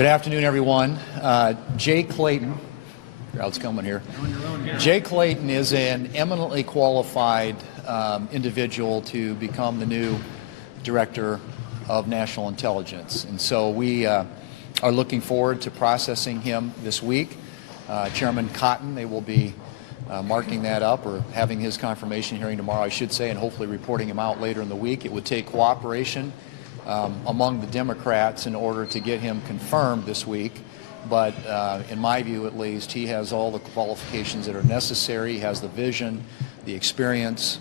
Good afternoon, everyone. Jay Clayton, crowd's coming here. Jay Clayton is an eminently qualified individual to become the new Director of National Intelligence. And so we are looking forward to processing him this week. Chairman Cotton, they will be marking that up or having his confirmation hearing tomorrow, I should say, and hopefully reporting him out later in the week. It would take cooperation among the Democrats in order to get him confirmed this week. But in my view, at least, he has all the qualifications that are necessary. He has the vision, the experience,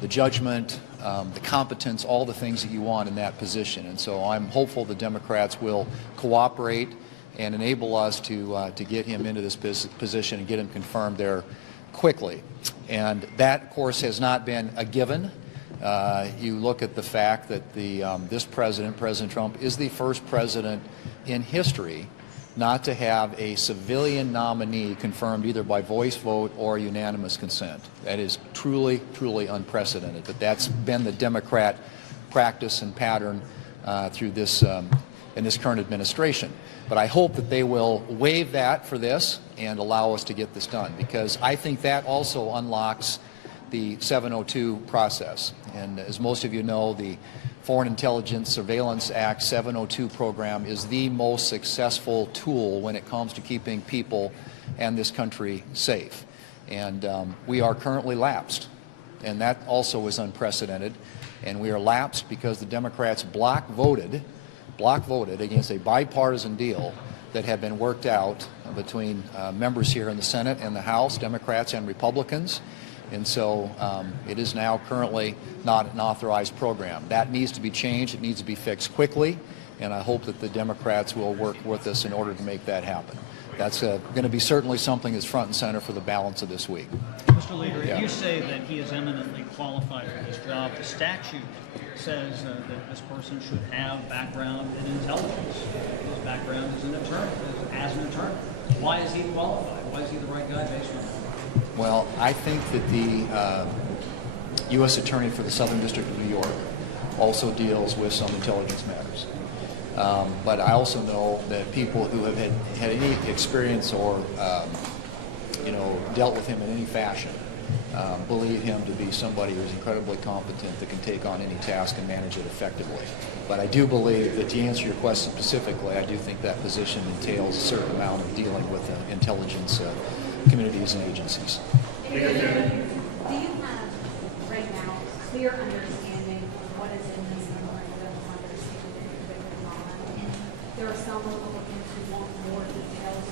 the judgment, the competence, all the things that you want in that position. And so I'm hopeful the Democrats will cooperate and enable us to get him into this position and get him confirmed there quickly. And that, of course, has not been a given. You look at the fact that this president, President Trump, is the first president in history not to have a civilian nominee confirmed either by voice vote or unanimous consent. That is truly, truly unprecedented. But that's been the Democrat practice and pattern through this in this current administration. But I hope that they will waive that for this and allow us to get this done, because I think that also unlocks the 702 process. And as most of you know, the Foreign Intelligence Surveillance Act 702 program is the most successful tool when it comes to keeping people and this country safe. And we are currently lapsed, and that also is unprecedented. And we are lapsed because the Democrats block voted against a bipartisan deal that had been worked out between members here in the Senate and the House, Democrats and Republicans. And so it is now currently not an authorized program. That needs to be changed. It needs to be fixed quickly, and I hope that the Democrats will work with us in order to make that happen. That's going to be certainly something that's front and center for the balance of this week. Mr. Leader, you say that he is eminently qualified for this job. The statute says that this person should have background in intelligence. His background as an attorney. Why is he qualified? Why is he the right guy based on that? Well, I think that the U.S. Attorney for the Southern District of New York also deals with some intelligence matters. But I also know that people who have had any experience or, dealt with him in any fashion believe him to be somebody who is incredibly competent that can take on any task and manage it effectively. But I do believe that, to answer your question specifically, I do think that position entails a certain amount of dealing with intelligence communities and agencies. Do you have right now clear understanding of what is in this memorandum of understanding with Obama? There are some Republicans who want more details.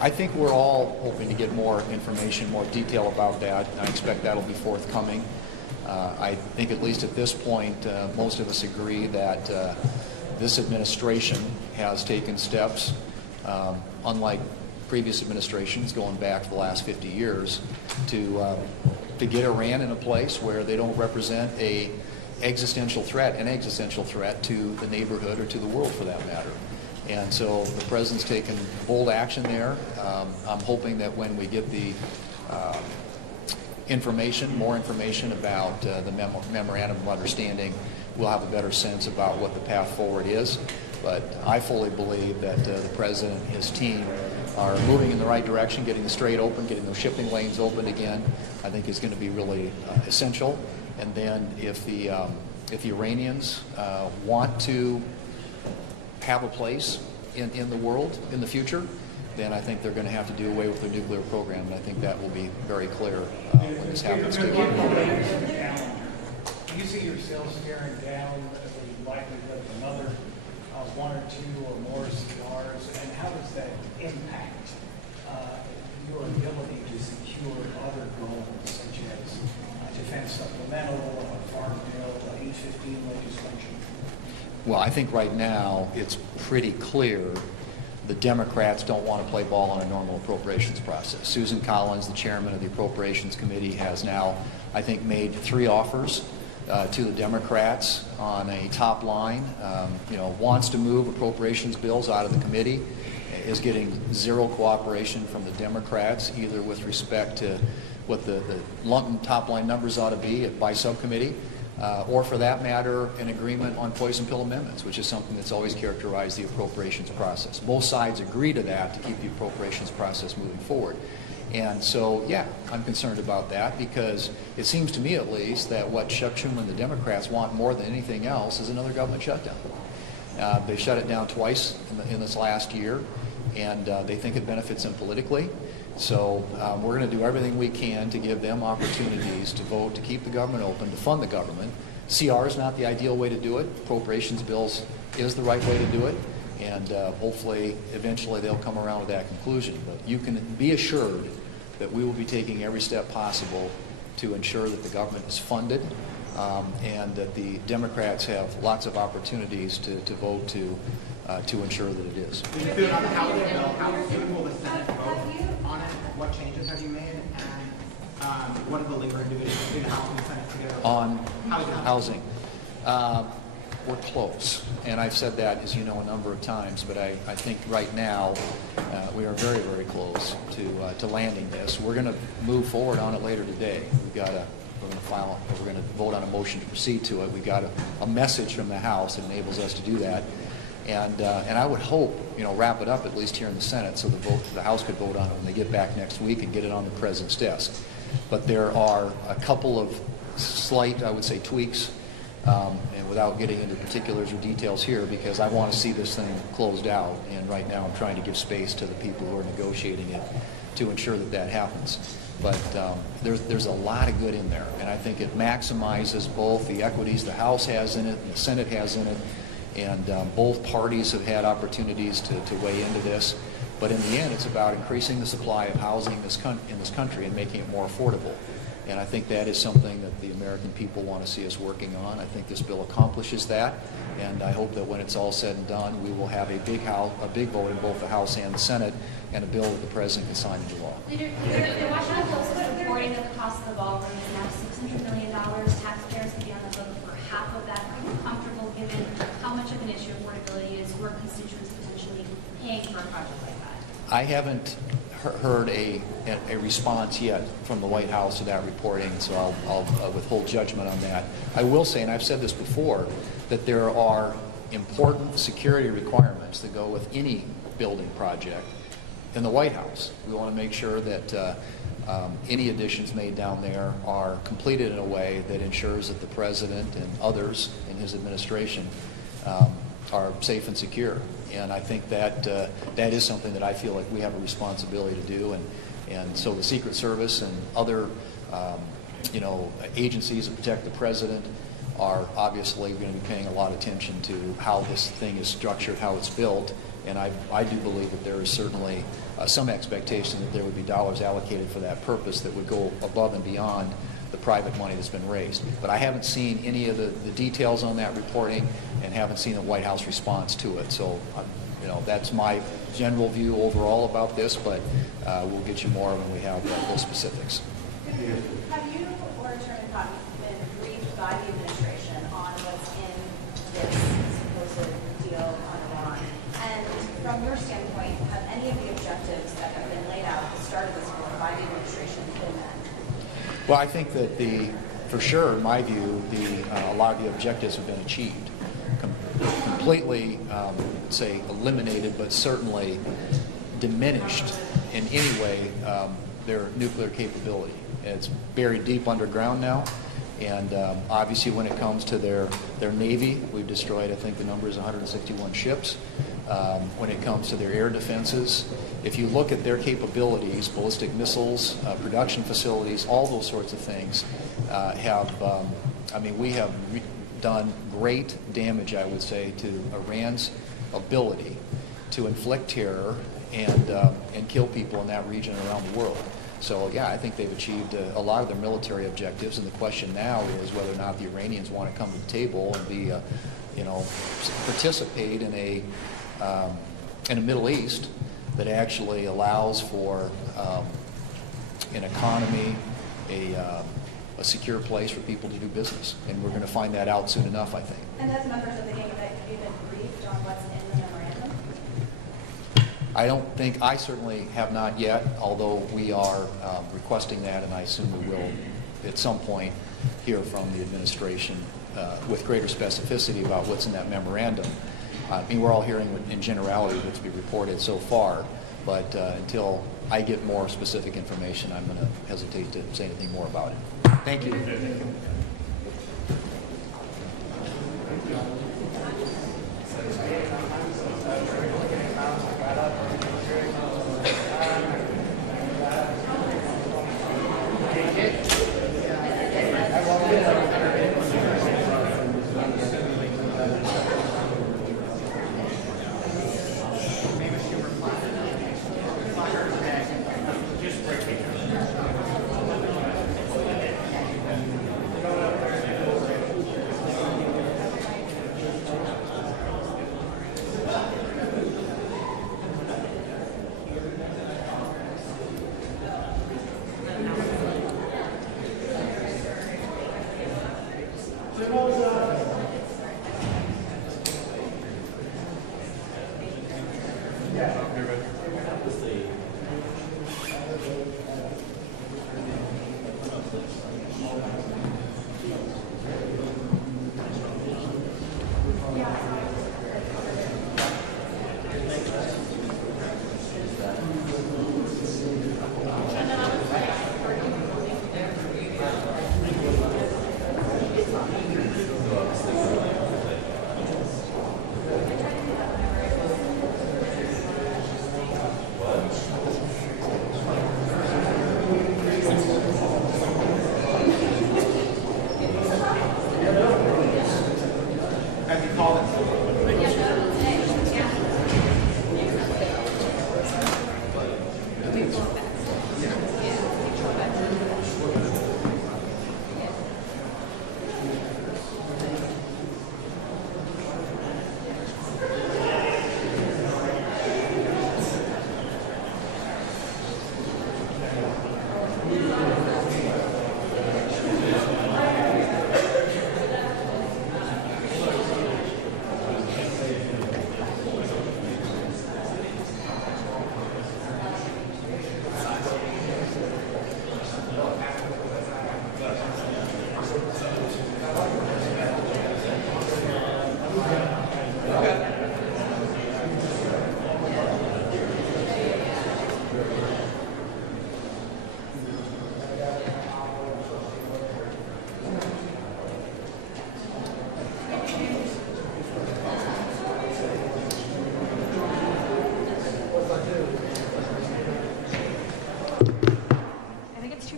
I think we're all hoping to get more information, more detail about that. I expect that'll be forthcoming. I think at least at this point, most of us agree that this administration has taken steps, unlike previous administrations going back the last 50 years, to get Iran in a place where they don't represent an existential threat to the neighborhood or to the world for that matter. And so the president's taken bold action there. I'm hoping that when we get the more information about the memorandum of understanding, we'll have a better sense about what the path forward is. But I fully believe that the president and his team are moving in the right direction, getting the strait open, getting those shipping lanes open again, I think is going to be really essential. And then if the Iranians want to have a place in the world in the future, then I think they're going to have to do away with their nuclear program, and I think that will be very clear when this happens. Do you see yourself staring down the likelihood of another one or two or more CRs, and how does that impact your ability to secure other goals such as defense supplemental, farm bill, 815 legislation? Well, I think right now it's pretty clear the Democrats don't want to play ball on a normal appropriations process. Susan Collins, the chairman of the Appropriations Committee, has now, I think, made 3 offers to the Democrats on a top line. Wants to move appropriations bills out of the committee, is getting zero cooperation from the Democrats, either with respect to what the top line numbers ought to be by subcommittee, or for that matter, an agreement on poison pill amendments, which is something that's always characterized the appropriations process. Both sides agree to that to keep the appropriations process moving forward. And so, yeah, I'm concerned about that because it seems to me at least that what Chuck Schumer and the Democrats want more than anything else is another government shutdown. They shut it down twice in this last year, and they think it benefits them politically. So we're going to do everything we can to give them opportunities to vote to keep the government open, to fund the government. CR is not the ideal way to do it. Appropriations bills is the right way to do it. And hopefully, eventually, they'll come around to that conclusion. But you can be assured that we will be taking every step possible to ensure that the government is funded and that the Democrats have lots of opportunities to vote to ensure that it is. Will you vote on the House bill? How soon will the Senate vote on it? What changes have you made? And what are the lingering divisions between the House and the Senate together? On housing. We're close, and I've said that, as you know, a number of times, but I think right now we are very, very close to landing this. We're going to move forward on it later today. We're going to vote on a motion to proceed to it. We got a message from the House that enables us to do that, and I would hope, wrap it up at least here in the Senate, so the House could vote on it when they get back next week and get it on the President's desk. But there are a couple of slight, I would say, tweaks. And without getting into particulars or details here, because I want to see this thing closed out, and right now I'm trying to give space to the people who are negotiating it to ensure that that happens. But there's a lot of good in there, and I think it maximizes both the equities the House has in it and the Senate has in it, and both parties have had opportunities to weigh into this. But in the end, it's about increasing the supply of housing in this country and making it more affordable. And I think that is something that the American people want to see us working on. I think this bill accomplishes that, and I hope that when it's all said and done, we will have a big vote in both the House and the Senate, and a bill that the President can sign into law. Leader, the Washington Post is reporting that the cost of the ballroom is now $600 million. Taxpayers will be on the hook for half of that. Are you comfortable, given how much of an issue affordability is, your constituents potentially paying for a project like that? I haven't heard a response yet from the White House to that reporting, so I'll withhold judgment on that. I will say, and I've said this before, that there are important security requirements that go with any building project in the White House. We want to make sure that any additions made down there are completed in a way that ensures that the President and others in his administration are safe and secure. And I think that that is something that I feel like we have a responsibility to do. And so the Secret Service and other agencies that protect the President are obviously going to be paying a lot of attention to how this thing is structured, how it's built. And I do believe that there is certainly some expectation that there would be dollars allocated for that purpose that would go above and beyond the private money that's been raised. But I haven't seen any of the details on that reporting and haven't seen the White House response to it. So, that's my general view overall about this, but we'll get you more when we have those specifics. Have you or Attorney Cotton been briefed by the administration on what's in this supposed deal on Iran? And from your standpoint, have any of the objectives that have been laid out at the start of this war by the administration been met? Well, I think that for sure, in my view, a lot of the objectives have been achieved. Completely, say, eliminated, but certainly diminished in any way their nuclear capability. It's buried deep underground now, and obviously when it comes to their Navy, we've destroyed, I think the number is 161 ships. When it comes to their air defenses, if you look at their capabilities, ballistic missiles, production facilities, all those sorts of things we have done great damage, I would say, to Iran's ability to inflict terror and kill people in that region and around the world. So, yeah, I think they've achieved a lot of their military objectives, and the question now is whether or not the Iranians want to come to the table and be, participate in a Middle East that actually allows for an economy, a secure place for people to do business. And we're going to find that out soon enough, I think. And as members of the Game, have you been briefed on what's in the memorandum? I certainly have not yet, although we are requesting that, and I assume we will at some point. hear from the administration with greater specificity about what's in that memorandum. I mean, we're all hearing in generality what's been reported so far, but until I get more specific information, I'm going to hesitate to say anything more about it. Thank you.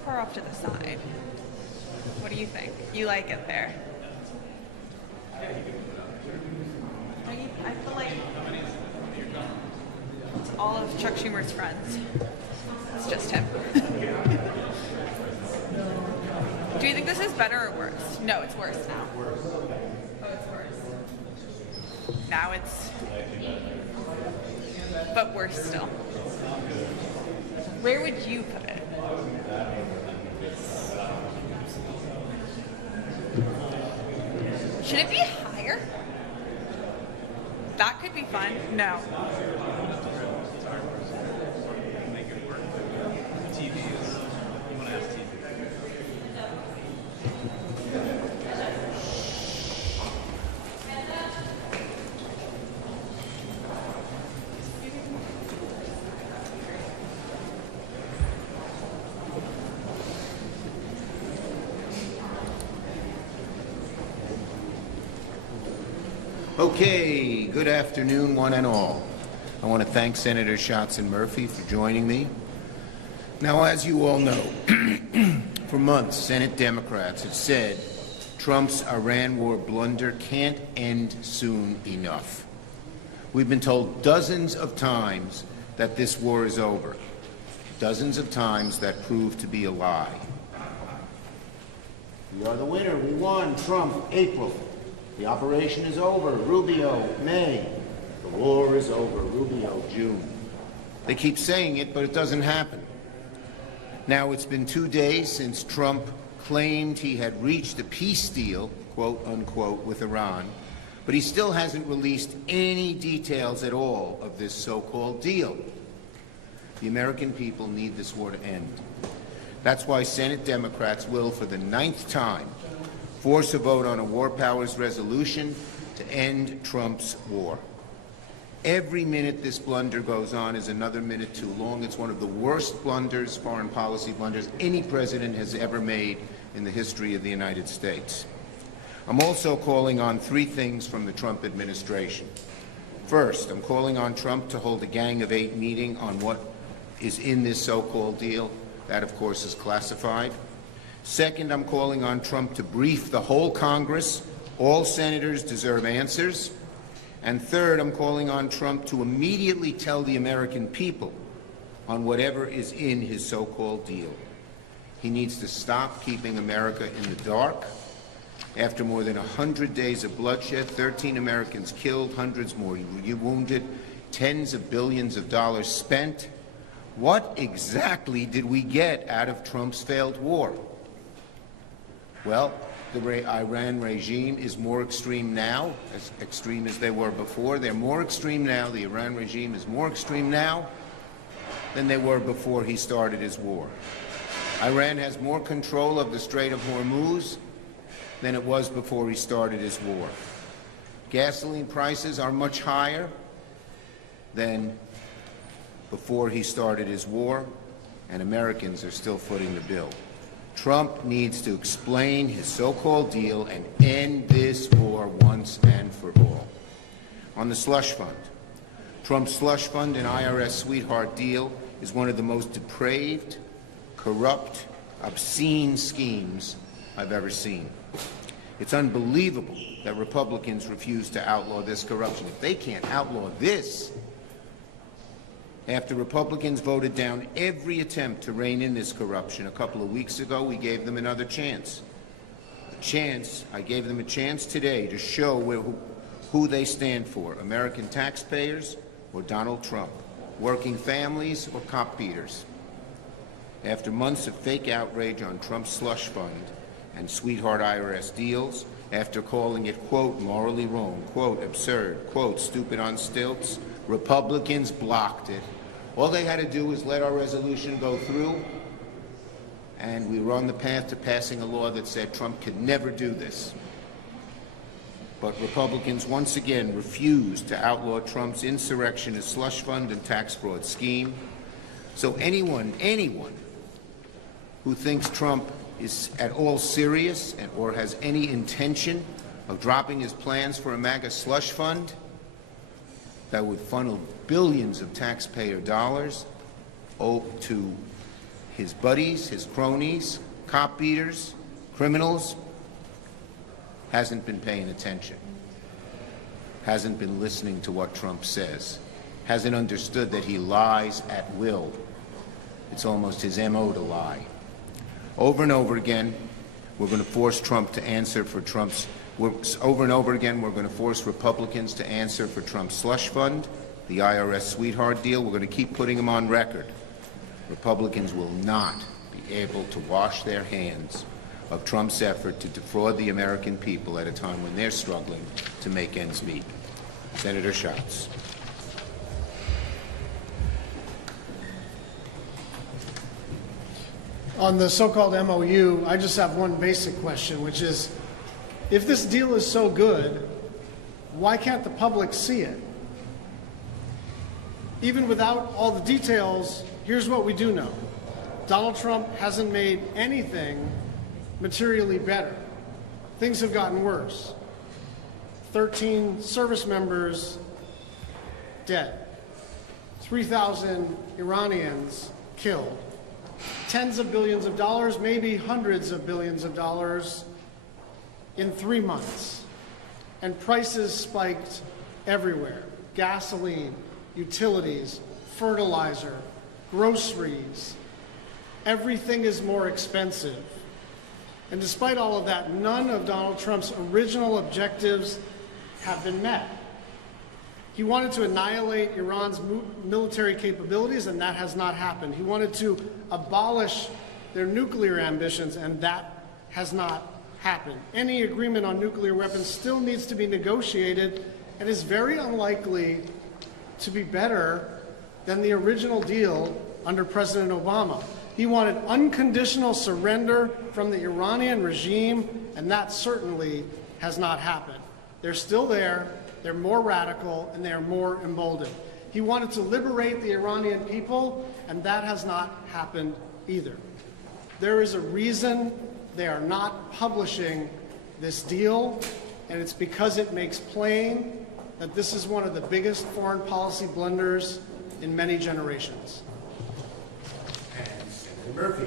Off to the side. What do you think? You like it there? I feel like it's all of Chuck Schumer's friends. It's just him. Do you think this is better or worse? No, it's worse now. Oh, it's worse. Now it's... But worse still. Where would you put it? Should it be higher? That could be fun. No. Okay, good afternoon, one and all. I want to thank Senator Schatz and Murphy for joining me. Now, as you all know, for months, Senate Democrats have said Trump's Iran war blunder can't end soon enough. We've been told dozens of times that this war is over. Dozens of times that proved to be a lie. We are the winner. We won. Trump, April. The operation is over. Rubio, May. The war is over. Rubio, June. They keep saying it, but it doesn't happen. Now it's been 2 days since Trump claimed he had reached a peace deal, quote unquote, with Iran, but he still hasn't released any details at all of this so-called deal. The American people need this war to end. That's why Senate Democrats will, for the 9th time, force a vote on a war powers resolution to end Trump's war. Every minute this blunder goes on is another minute too long. It's one of the worst blunders, foreign policy blunders, any president has ever made in the history of the United States. I'm also calling on three things from the Trump administration. First, I'm calling on Trump to hold a Gang of Eight meeting on what is in this so-called deal. That, of course, is classified. Second, I'm calling on Trump to brief the whole Congress. All senators deserve answers. And third, I'm calling on Trump to immediately tell the American people on whatever is in his so-called deal. He needs to stop keeping America in the dark. After more than 100 days of bloodshed, 13 Americans killed, hundreds more wounded, tens of billions of dollars spent, what exactly did we get out of Trump's failed war? Well, the Iran regime is more extreme now, as extreme as they were before. They're more extreme now. The Iran regime is more extreme now than they were before he started his war. Iran has more control of the Strait of Hormuz than it was before he started his war. Gasoline prices are much higher than before he started his war, and Americans are still footing the bill. Trump needs to explain his so-called deal and end this war once and for all. On the slush fund, Trump's slush fund and IRS sweetheart deal is one of the most depraved, corrupt, obscene schemes I've ever seen. It's unbelievable that Republicans refuse to outlaw this corruption. If they can't outlaw this, after Republicans voted down every attempt to rein in this corruption a couple of weeks ago, we gave them another chance. I gave them a chance today to show who they stand for, American taxpayers or Donald Trump, working families or cop beaters. After months of fake outrage on Trump's slush fund and sweetheart IRS deals, after calling it, quote, morally wrong, quote, absurd, quote, stupid on stilts, Republicans blocked it. All they had to do was let our resolution go through, and we were on the path to passing a law that said Trump could never do this. But Republicans once again refused to outlaw Trump's insurrectionist slush fund and tax fraud scheme. So anyone who thinks Trump is at all serious or has any intention of dropping his plans for a MAGA slush fund that would funnel billions of taxpayer dollars to his buddies, his cronies, cop beaters, criminals, hasn't been paying attention, hasn't been listening to what Trump says, hasn't understood that he lies at will. It's almost his MO to lie. Over and over again, we're going to force Trump to answer for over and over again, we're going to force Republicans to answer for Trump's slush fund, the IRS sweetheart deal. We're going to keep putting them on record. Republicans will not be able to wash their hands of Trump's effort to defraud the American people at a time when they're struggling to make ends meet. Senator Schatz. On the so-called MOU, I just have one basic question, which is, if this deal is so good, why can't the public see it? Even without all the details, here's what we do know. Donald Trump hasn't made anything materially better. Things have gotten worse. 13 service members dead. 3,000 Iranians killed. Tens of billions of dollars, maybe hundreds of billions of dollars in 3 months. And prices spiked everywhere. Gasoline, utilities, fertilizer, groceries. Everything is more expensive. And despite all of that, none of Donald Trump's original objectives have been met. He wanted to annihilate Iran's military capabilities, and that has not happened. He wanted to abolish their nuclear ambitions, and that has not happened. Any agreement on nuclear weapons still needs to be negotiated and is very unlikely to be better than the original deal under President Obama. He wanted unconditional surrender from the Iranian regime, and that certainly has not happened. They're still there, they're more radical, and they're more emboldened. He wanted to liberate the Iranian people, and that has not happened either. There is a reason they are not publishing this deal, and it's because it makes plain that this is one of the biggest foreign policy blunders in many generations. And Senator Murphy.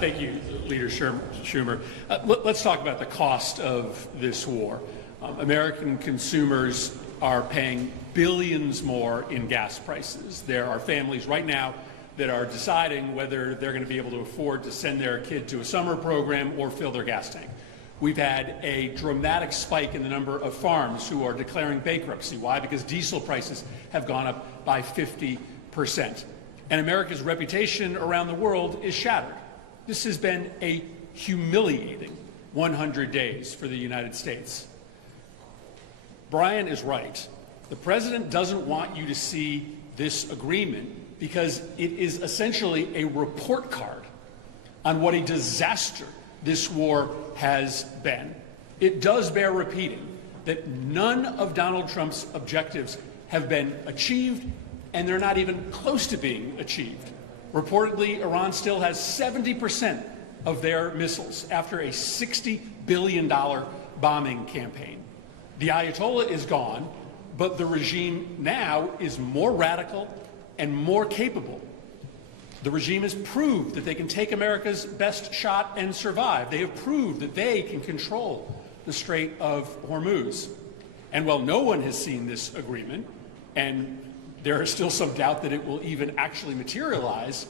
Thank you, Leader Schumer. Let's talk about the cost of this war. American consumers are paying billions more in gas prices. There are families right now that are deciding whether they're going to be able to afford to send their kid to a summer program or fill their gas tank. We've had a dramatic spike in the number of farms who are declaring bankruptcy. Why? Because diesel prices have gone up by 50%. And America's reputation around the world is shattered. This has been a humiliating 100 days for the United States. Brian is right. The president doesn't want you to see this agreement because it is essentially a report card on what a disaster this war has been. It does bear repeating that none of Donald Trump's objectives have been achieved, and they're not even close to being achieved. Reportedly, Iran still has 70% of their missiles after a $60 billion bombing campaign. The Ayatollah is gone, but the regime now is more radical and more capable. The regime has proved that they can take America's best shot and survive. They have proved that they can control the Strait of Hormuz. And while no one has seen this agreement, and there is still some doubt that it will even actually materialize,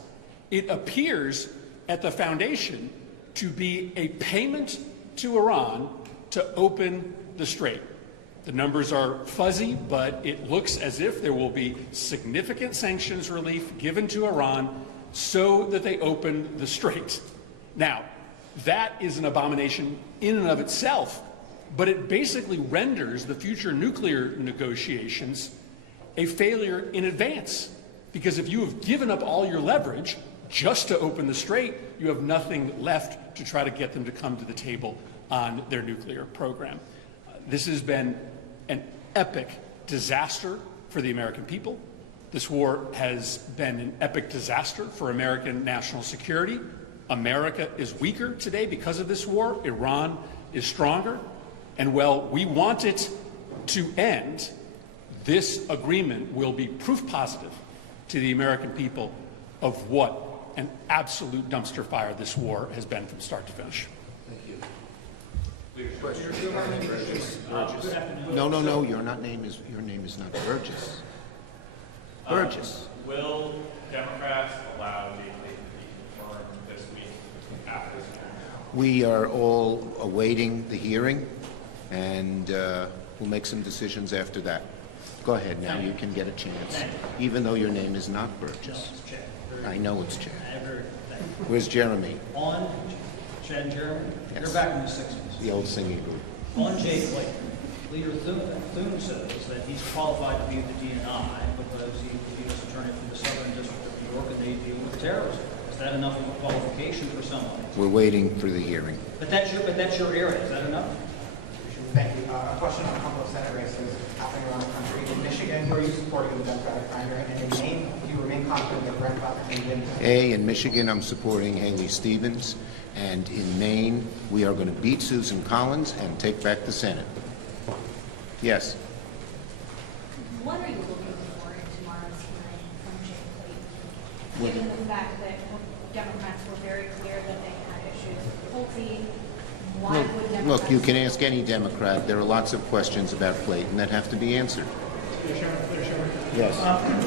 it appears at the foundation to be a payment to Iran to open the strait. The numbers are fuzzy, but it looks as if there will be significant sanctions relief given to Iran so that they open the strait. Now, that is an abomination in and of itself, but it basically renders the future nuclear negotiations a failure in advance. Because if you have given up all your leverage just to open the strait, you have nothing left to try to get them to come to the table on their nuclear program. This has been an epic disaster for the American people. This war has been an epic disaster for American national security. America is weaker today because of this war. Iran is stronger. And while we want it to end, this agreement will be proof positive to the American people of what an absolute dumpster fire this war has been from start to finish. No. Your name is not Burgess. Burgess. Will Democrats allow the agreement to be confirmed this week after this hearing? We are all awaiting the hearing, and we'll make some decisions after that. Go ahead now. You can get a chance, even though your name is not Burgess. I know it's Chad. Where's Jeremy? On Chad and Jeremy, Yes. they're back in the 60s. The old singing group. On Jay Clayton, Leader Thune says that he's qualified to be the DNI because he's the U.S. Attorney for the Southern District of New York and they deal with terrorism. Is that enough of a qualification for someone? We're waiting for the hearing. But that's your area. Is that enough? Thank you. A question on a couple of Senate races happening around the country. In Michigan, who are you supporting the Democratic primary? And in Maine, do you remain confident that Brett Butler can win? In Michigan, I'm supporting Haley Stevens. And in Maine, we are going to beat Susan Collins and take back the Senate. Yes. What are you looking for in tomorrow's hearing from Jay Clayton? Given the fact that Democrats were very clear that they had issues with Pulte, why would Democrats... Look, you can ask any Democrat. There are lots of questions about Clayton that have to be answered. Yes.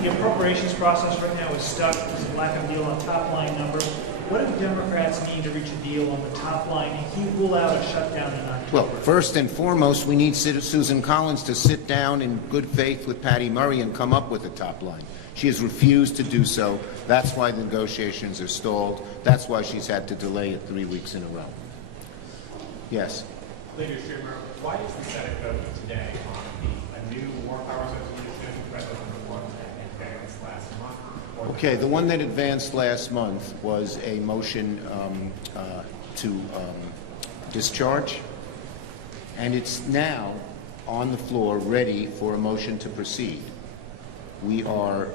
The appropriations process right now is stuck. There's a lack of deal on top-line numbers. What do Democrats need to reach a deal on the top line? And can you rule out a shutdown in October? Well, first and foremost, we need Susan Collins to sit down in good faith with Patty Murray and come up with a top line. She has refused to do so. That's why the negotiations are stalled. That's why she's had to delay it 3 weeks in a row. Yes. Leader Schumer, why does the Senate vote today on a new war powers resolution rather than the one that advanced last month, or Okay, the one that advanced last month was a motion to discharge, and it's now on the floor ready for a motion to proceed. We are,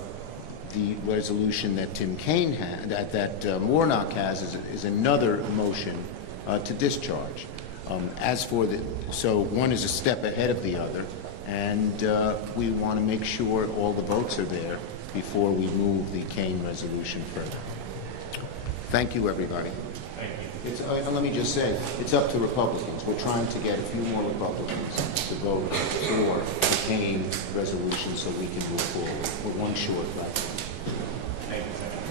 the resolution that Tim Kaine had, that Warnock has, is another motion to discharge. As for so one is a step ahead of the other, and we want to make sure all the votes are there before we move the Kaine resolution further. Thank you, everybody. Thank you. It's, let me just say, it's up to Republicans. We're trying to get a few more Republicans to vote for the Kaine resolution so we can move forward. We're one short right now. Thank you, Senator.